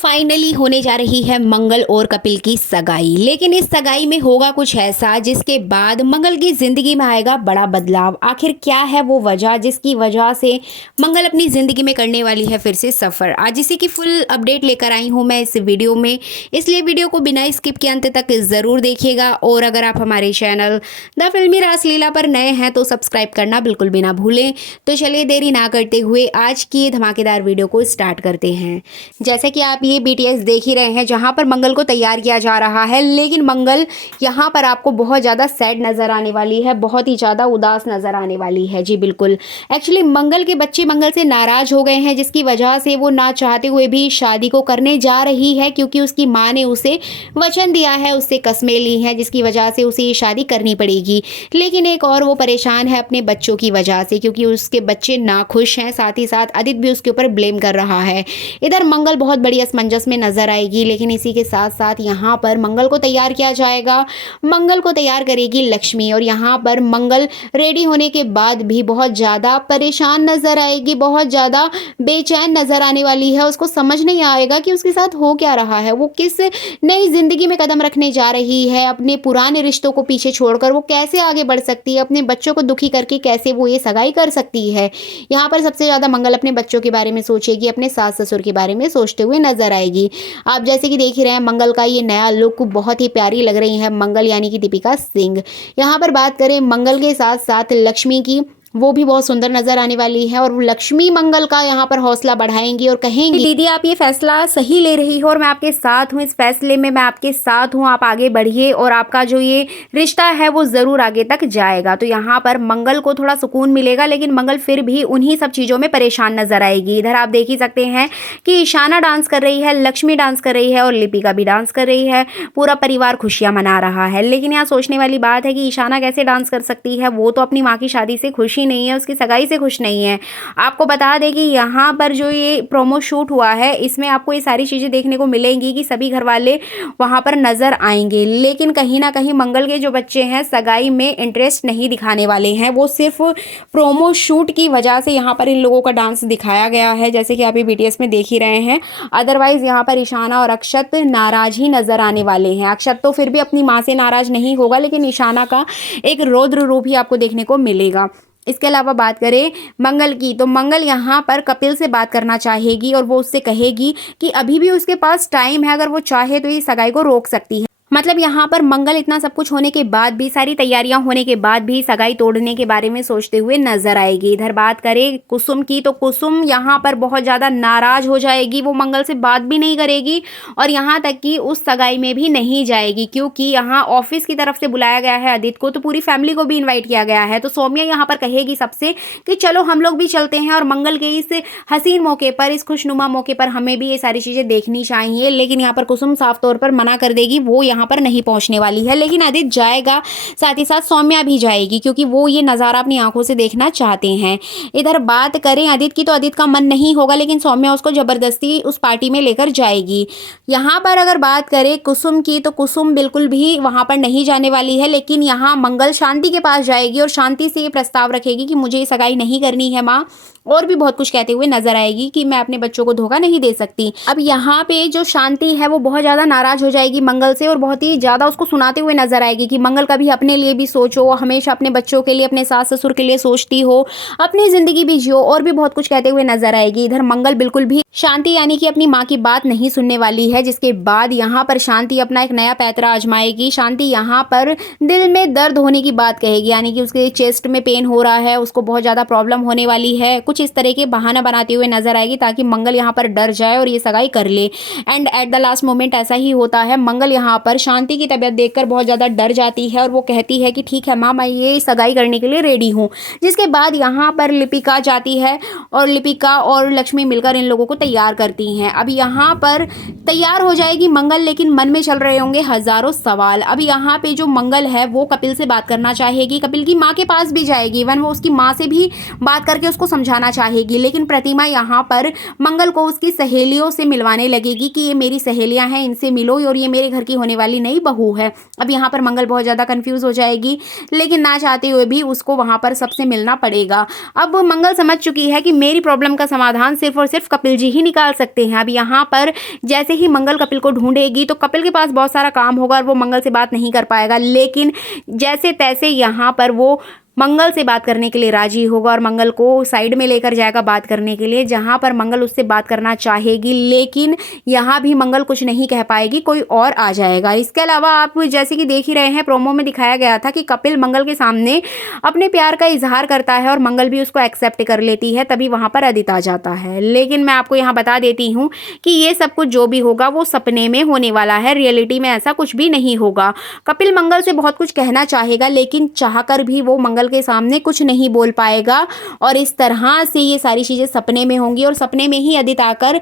Finally होने जा रही है मंगल और कपिल की सगाई। लेकिन इस सगाई में होगा कुछ ऐसा जिसके बाद मंगल की जिंदगी में आएगा बड़ा बदलाव। आखिर क्या है वो वजह जिसकी वजह से मंगल अपनी जिंदगी में करने वाली है फिर से सफर। आज इसी की फुल अपडेट लेकर आई हूँ मैं इस वीडियो में, इसलिए वीडियो को बिना स्किप के अंत तक जरूर देखिएगा। और अगर आप हमारे चैनल द फिल्मी रासलीला पर नए हैं तो सब्सक्राइब करना बिल्कुल भी ना भूलें। तो चलिए देरी ना करते हुए आज की ये धमाकेदार वीडियो को स्टार्ट करते हैं। जैसे कि आप ये बीटीएस देख ही रहे हैं जहां पर मंगल को तैयार किया जा रहा है, लेकिन मंगल यहां पर आपको बहुत ज़्यादा सैड नज़र आने वाली है, बहुत ही ज़्यादा उदास नज़र आने वाली है। जी बिल्कुल, एक्चुअली मंगल के बच्चे मंगल से नाराज़ हो गए हैं, जिसकी वजह से वो ना चाहते हुए भी शादी को करने जा रही है, क्योंकि उसकी माँ ने उसे वचन दिया है, उससे कस्में ली हैं, जिसकी वजह से उसे ये शादी करनी पड़ेगी। लेकिन एक और वो परेशान है अपने बच्चों की वजह से, क्योंकि उसके बच्चे नाखुश हैं। साथ ही साथ आदित्य भी उसके ऊपर ब्लेम कर रहा है। इधर मंगल बहुत बड़ी असमंजस में नजर आएगी, लेकिन इसी के साथ साथ यहाँ पर मंगल को तैयार किया जाएगा। मंगल को तैयार करेगी लक्ष्मी, और यहाँ पर मंगल रेडी होने के बाद भी बहुत ज़्यादा परेशान नजर आएगी, बहुत ज़्यादा बेचैन नजर आने वाली है। उसको समझ नहीं आएगा कि उसके साथ हो क्या रहा है, वो किस नई जिंदगी में कदम रखने जा रही है। अपने पुराने रिश्तों को पीछे छोड़कर वो कैसे आगे बढ़ सकती है, अपने बच्चों को दुखी करके कैसे वो ये सगाई कर सकती है। यहाँ पर सबसे ज़्यादा मंगल अपने बच्चों के बारे में सोचेगी, अपने सास ससुर के बारे में सोचते हुए नजर आएगी। आप जैसे कि देख ही रहे हैं मंगल का ये नया लुक बहुत ही प्यारी लग रही है मंगल, यानी कि दीपिका सिंह। यहाँ पर बात करें मंगल के साथ साथ लक्ष्मी की, वो भी बहुत सुंदर नजर आने वाली है, और लक्ष्मी मंगल का यहाँ पर हौसला बढ़ाएंगी और कहेंगी, दीदी आप ये फैसला सही ले रही हो और मैं आपके साथ हूँ, इस फैसले में मैं आपके साथ हूँ, आप आगे बढ़िए और आपका जो ये रिश्ता है वो ज़रूर आगे तक जाएगा। तो यहाँ पर मंगल को थोड़ा सुकून मिलेगा, लेकिन मंगल फिर भी उन्हीं सब चीज़ों में परेशान नजर आएगी। इधर आप देख ही सकते हैं कि ईशाना डांस कर रही है, लक्ष्मी डांस कर रही है और लिपिका भी डांस कर रही है। पूरा परिवार खुशियाँ मना रहा है। लेकिन यहाँ सोचने वाली बात है कि ईशाना कैसे डांस कर सकती है, वो तो अपनी माँ की शादी से खुश नहीं है, उसकी सगाई से खुश नहीं है। आपको बता दें कि यहाँ पर जो ये प्रोमो शूट हुआ है, इसमें आपको ये सारी चीज़ें देखने को मिलेंगी कि सभी घर वाले वहाँ पर नज़र आएंगे। लेकिन कहीं ना कहीं मंगल के जो बच्चे हैं सगाई में इंटरेस्ट नहीं दिखाने वाले हैं, वो सिर्फ प्रोमो शूट की वजह से यहाँ पर इन लोगों का डांस दिखाया गया है, जैसे कि आप ये बीटीएस में देख ही रहे हैं। अदरवाइज यहाँ पर ईशाना और अक्षत नाराज ही नजर आने वाले हैं। अक्षत तो फिर भी अपनी माँ से नाराज नहीं होगा, लेकिन ईशाना का एक रौद्र रूप ही आपको देखने को मिलेगा। इसके अलावा बात करें मंगल की, तो मंगल यहाँ पर कपिल से बात करना चाहेगी और वो उससे कहेगी कि अभी भी उसके पास टाइम है, अगर वो चाहे तो ये सगाई को रोक सकती है। मतलब यहाँ पर मंगल इतना सब कुछ होने के बाद भी, सारी तैयारियां होने के बाद भी सगाई तोड़ने के बारे में सोचते हुए नजर आएगी। इधर बात करें कुसुम की, तो कुसुम यहाँ पर बहुत ज़्यादा नाराज हो जाएगी, वो मंगल से बात भी नहीं करेगी और यहाँ तक कि उस सगाई में भी नहीं जाएगी, क्योंकि यहाँ ऑफिस की तरफ से बुलाया गया है आदित्य को, तो पूरी फैमिली को भी इन्वाइट किया गया है। तो सौम्या यहाँ पर कहेगी सबसे कि चलो हम लोग भी चलते हैं, और मंगल के इस हसीन मौके पर, इस खुशनुमा मौके पर हमें भी ये सारी चीज़ें देखनी चाहिए। लेकिन यहाँ पर कुसुम साफ तौर पर मना कर देगी, वो यहाँ पर नहीं पहुंचने वाली है। लेकिन आदित्य जाएगा, साथ ही साथ सौम्या भी जाएगी, क्योंकि वो ये नज़ारा अपनी आंखों से देखना चाहते हैं। इधर बात करें आदित्य की, तो आदित्य का मन नहीं होगा, लेकिन सौम्या उसको जबरदस्ती उस पार्टी में लेकर जाएगी। यहाँ पर अगर बात करें कुसुम की, तो कुसुम बिल्कुल भी वहाँ पर नहीं जाने वाली है, लेकिन यहाँ मंगल शांति के पास जाएगी और शांति से ये प्रस्ताव रखेगी कि मुझे ये सगाई नहीं करनी है माँ, और भी बहुत कुछ कहते हुए नजर आएगी कि मैं अपने बच्चों को धोखा नहीं दे सकती। अब यहाँ पे जो शांति है वो बहुत ज़्यादा नाराज हो जाएगी मंगल से, और बहुत ही ज़्यादा उसको सुनाते हुए नजर आएगी कि मंगल कभी अपने लिए भी सोचो, हमेशा अपने बच्चों के लिए, अपने सास ससुर के लिए सोचती हो, अपनी ज़िंदगी भी जियो, और भी बहुत कुछ कहते हुए नजर आएगी। इधर मंगल बिल्कुल भी शांति यानी कि अपनी माँ की बात नहीं सुनने वाली है, जिसके बाद यहाँ पर शांति अपना एक नया पैतरा आजमाएगी। शांति यहाँ पर दिल में दर्द होने की बात कहेगी, यानी कि उसके चेस्ट में पेन हो रहा है, उसको बहुत ज़्यादा प्रॉब्लम होने वाली है, कुछ इस तरह के बहाना बनाते हुए नजर आएगी ताकि मंगल यहाँ पर डर जाए और ये सगाई कर ले। And at the last moment ऐसा ही होता है, मंगल यहाँ पर शांति की तबीयत देखकर बहुत ज़्यादा डर जाती है, और वो कहती है कि ठीक है माँ, मैं ये सगाई करने के लिए रेडी हूँ। जिसके बाद यहाँ पर लिपिका जाती है, और लिपिका और लक्ष्मी मिलकर इन लोगों को तैयार करती हैं। अब यहाँ पर तैयार हो जाएगी मंगल, लेकिन मन में चल रहे होंगे हजारों सवाल। अब यहाँ पे जो मंगल है वो कपिल से बात करना चाहेगी, कपिल की माँ के पास भी जाएगी, इवन वो उसकी माँ से भी बात करके उसको समझाना मिलवाना चाहेगी, लेकिन प्रतिमा यहाँ पर मंगल को उसकी सहेलियों से मिलवाने लगेगी कि ये मेरी सहेलियाँ हैं, इनसे मिलो और ये मेरे घर की होने वाली नई बहू है। अब यहाँ पर मंगल बहुत ज़्यादा कंफ्यूज हो जाएगी, लेकिन ना चाहते हुए भी उसको वहाँ पर सबसे मिलना पड़ेगा। अब मंगल समझ चुकी है कि मेरी प्रॉब्लम का समाधान सिर्फ और सिर्फ कपिल जी ही निकाल सकते हैं। अब यहाँ पर जैसे ही मंगल कपिल को ढूंढेगी तो कपिल के पास बहुत सारा काम होगा और वो मंगल से बात नहीं कर पाएगा, लेकिन जैसे तैसे यहाँ पर वो मंगल से बात करने के लिए राजी होगा और मंगल को साइड में लेकर जाएगा बात करने के लिए, जहां पर मंगल उससे बात करना चाहेगी, लेकिन यहां भी मंगल कुछ नहीं कह पाएगी, कोई और आ जाएगा। इसके अलावा आप जैसे कि देख ही रहे हैं, प्रोमो में दिखाया गया था कि कपिल मंगल के सामने अपने प्यार का इजहार करता है और मंगल भी उसको एक्सेप्ट कर लेती है, तभी वहां पर अदित आ जाता है। लेकिन मैं आपको यहाँ बता देती हूँ कि ये सब कुछ जो भी होगा वो सपने में होने वाला है, रियलिटी में ऐसा कुछ भी नहीं होगा। कपिल मंगल से बहुत कुछ कहना चाहेगा, लेकिन चाहकर भी वो मंगल के सामने कुछ नहीं बोल पाएगा और इस तरह से ये सारी चीजें सपने में होंगी और सपने में ही अदित आकर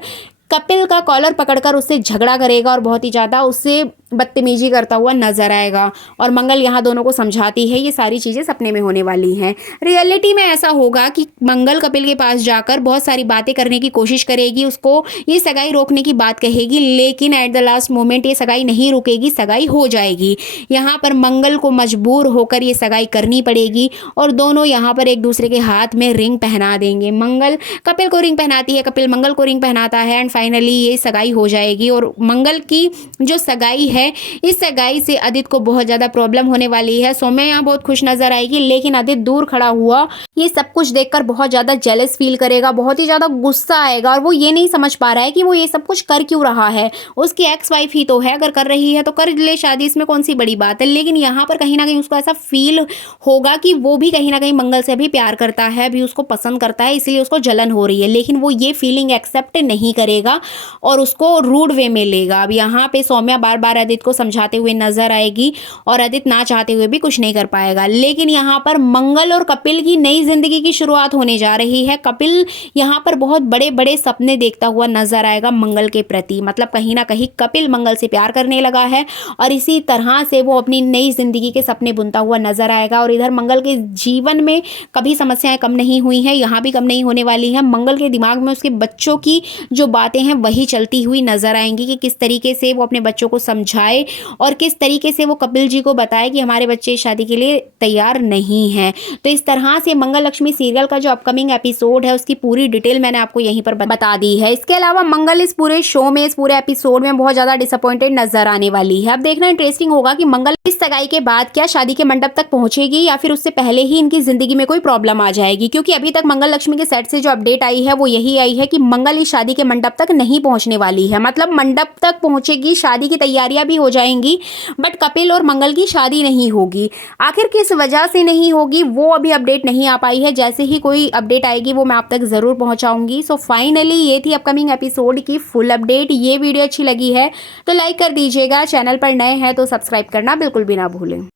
कपिल का कॉलर पकड़कर उससे झगड़ा करेगा और बहुत ही ज़्यादा उससे बदतमीजी करता हुआ नजर आएगा और मंगल यहाँ दोनों को समझाती है ये सारी चीज़ें सपने में होने वाली हैं। रियलिटी में ऐसा होगा कि मंगल कपिल के पास जाकर बहुत सारी बातें करने की कोशिश करेगी, उसको ये सगाई रोकने की बात कहेगी, लेकिन एट द लास्ट मोमेंट ये सगाई नहीं रुकेगी, सगाई हो जाएगी। यहाँ पर मंगल को मजबूर होकर ये सगाई करनी पड़ेगी और दोनों यहाँ पर एक दूसरे के हाथ में रिंग पहना देंगे। मंगल कपिल को रिंग पहनाती है, कपिल मंगल को रिंग पहनाता है एंड फाइनली ये सगाई हो जाएगी। और मंगल की जो सगाई है, इस सगाई से अदित को बहुत ज्यादा प्रॉब्लम होने वाली है। सौम्या यहाँ बहुत खुश नजर आएगी, लेकिन अदित दूर खड़ा हुआ ये सब कुछ देखकर बहुत ज्यादा जेलस फील करेगा, बहुत ही ज्यादा गुस्सा आएगा और वो ये नहीं समझ पा रहा है कि वो ये सब कुछ कर क्यों रहा है। उसकी एक्स वाइफ ही तो है, अगर कर रही है तो कर ले शादी, इसमें कौन सी बड़ी बात है। लेकिन यहाँ पर कहीं ना कहीं उसको ऐसा फील होगा कि वो भी कहीं ना कहीं मंगल से भी प्यार करता है, भी उसको पसंद करता है, इसलिए उसको जलन हो रही है, लेकिन वो ये फीलिंग एक्सेप्ट नहीं करेगा और उसको रूड वे में लेगा। अब यहाँ पे सौम्या बार बार अदित को समझाते हुए नजर आएगी और अदित ना चाहते हुए भी कुछ नहीं कर पाएगा। लेकिन यहाँ पर मंगल और कपिल की नई जिंदगी की शुरुआत होने जा रही है। कपिल यहाँ पर बहुत बड़े बड़े सपने देखता हुआ नजर आएगा मंगल के प्रति, मतलब कहीं ना कहीं कपिल मंगल से प्यार करने लगा है और इसी तरह से वो अपनी नई जिंदगी के सपने बुनता हुआ नजर आएगा। और इधर मंगल के जीवन में कभी समस्याएं कम नहीं हुई हैं, यहाँ भी कम नहीं होने वाली हैं। मंगल के दिमाग में उसके बच्चों की जो बातें हैं वही चलती हुई नजर आएंगी कि किस तरीके से वो अपने बच्चों को समझाए और किस तरीके से वो कपिल जी को बताए कि हमारे बच्चे शादी के लिए तैयार नहीं हैं। तो इस तरह से मंगल लक्ष्मी सीरियल का जो अपकमिंग एपिसोड है उसकी पूरी डिटेल मैंने आपको यहीं पर बता दी है। इसके अलावा मंगल इस पूरे शो में, इस पूरे एपिसोड में बहुत ज्यादा डिसअपॉइंटेड नजर आने वाली है। अब देखना इंटरेस्टिंग होगा कि मंगल इस सगाई के बाद क्या शादी के मंडप तक पहुंचेगी या फिर उससे पहले ही इनकी जिंदगी में कोई प्रॉब्लम आ जाएगी, क्योंकि अभी तक मंगल लक्ष्मी के सेट से जो अपडेट आई है वो यही आई है कि मंगल इस शादी के मंडप तक नहीं पहुंचने वाली है। मतलब मंडप तक पहुंचेगी, शादी की तैयारियां भी हो जाएंगी, बट कपिल और मंगल की शादी नहीं होगी। आखिर किस वजह से नहीं होगी वो अभी अपडेट नहीं आ पाई है। जैसे ही कोई अपडेट आएगी वो मैं आप तक जरूर पहुंचाऊंगी। सो फाइनली ये थी अपकमिंग एपिसोड की फुल अपडेट। ये वीडियो अच्छी लगी है तो लाइक कर दीजिएगा, चैनल पर नए हैं तो सब्सक्राइब करना बिल्कुल भी ना भूलें।